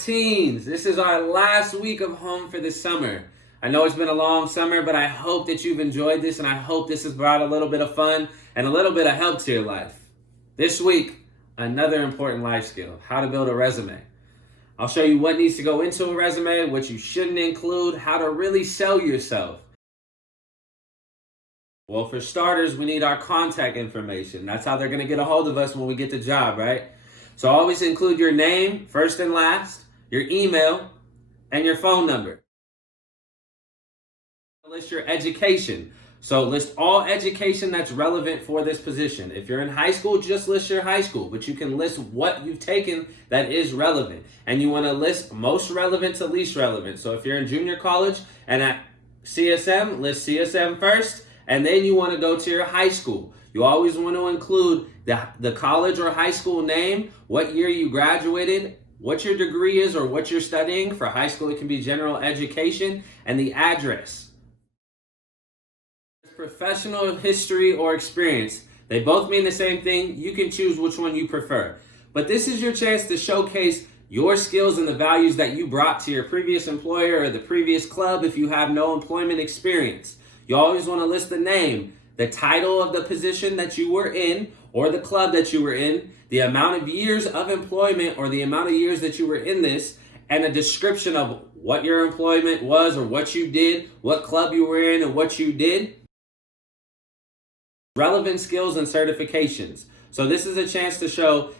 teens, this is our last week of home for the summer. I know it's been a long summer, but I hope that you've enjoyed this, and I hope this has brought a little bit of fun and a little bit of help to your life. This week, another important life skill, how to build a resume. I'll show you what needs to go into a resume, what you shouldn't include, how to really sell yourself. Well, for starters, we need our contact information. That's how they're going to get a hold of us when we get the job, right? So always include your name, first and last, your email, and your phone number. List your education. So list all education that's relevant for this position. If you're in high school, just list your high school, but you can list what you've taken that is relevant. And you want to list most relevant to least relevant. So if you're in junior college and at CSM, list CSM first, and then you want to go to your high school. You always want to include the college or high school name, what year you graduated, what your degree is or what you're studying. For high school, it can be general education, and the address. Professional history or experience. They both mean the same thing. You can choose which one you prefer. But this is your chance to showcase your skills and the values that you brought to your previous employer or the previous club if you have no employment experience. You always want to list the name, the title of the position that you were in or the club that you were in, the amount of years of employment or the amount of years that you were in this, and a description of what your employment was or what you did, what club you were in and what you did. Relevant skills and certifications. So this is a chance to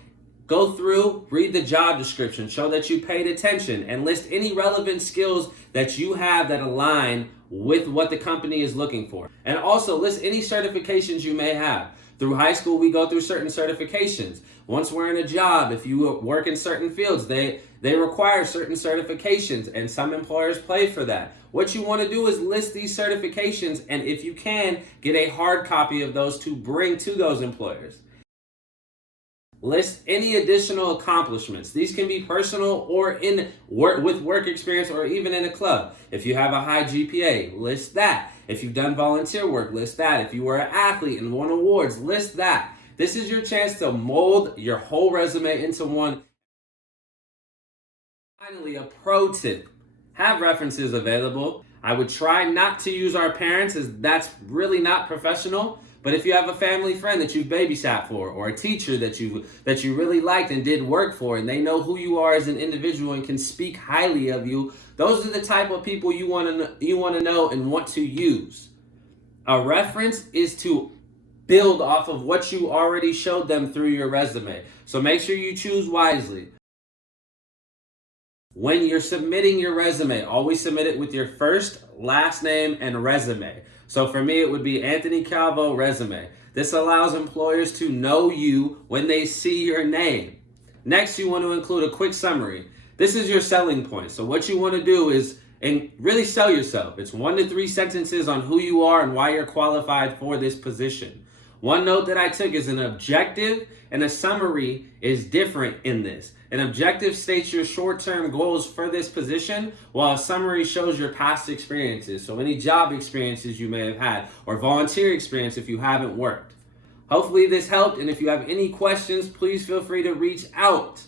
go through, read the job description, show that you paid attention, and list any relevant skills that you have that align with what the company is looking for. And also list any certifications you may have. Through high school, we go through certain certifications. Once we're in a job, if you work in certain fields, they require certain certifications, and some employers pay for that. What you want to do is list these certifications, and if you can, get a hard copy of those to bring to those employers. List any additional accomplishments. These can be personal or with work experience or even in a club. If you have a high GPA, list that. If you've done volunteer work, list that. If you were an athlete and won awards, list that. This is your chance to mold your whole resume into one. Finally, a pro tip. Have references available. I would try not to use our parents, as that's really not professional. But if you have a family friend that you've babysat for, or a teacher that you really liked and did work for, and they know who you are as an individual and can speak highly of you, those are the type of people you want to know and want to use. A reference is to build off of what you already showed them through your resume. So make sure you choose wisely. When you're submitting your resume, always submit it with your first, last name, and resume. So for me, it would be Anthony Calvo resume. This allows employers to know you when they see your name. Next, you want to include a quick summary. This is your selling point. So what you want to do is really sell yourself. It's 1 to 3 sentences on who you are and why you're qualified for this position. One note that I took is an objective and a summary is different in this. An objective states your short-term goals for this position, while a summary shows your past experiences. So any job experiences you may have had, or volunteer experience if you haven't worked. Hopefully this helped, and if you have any questions, please feel free to reach out.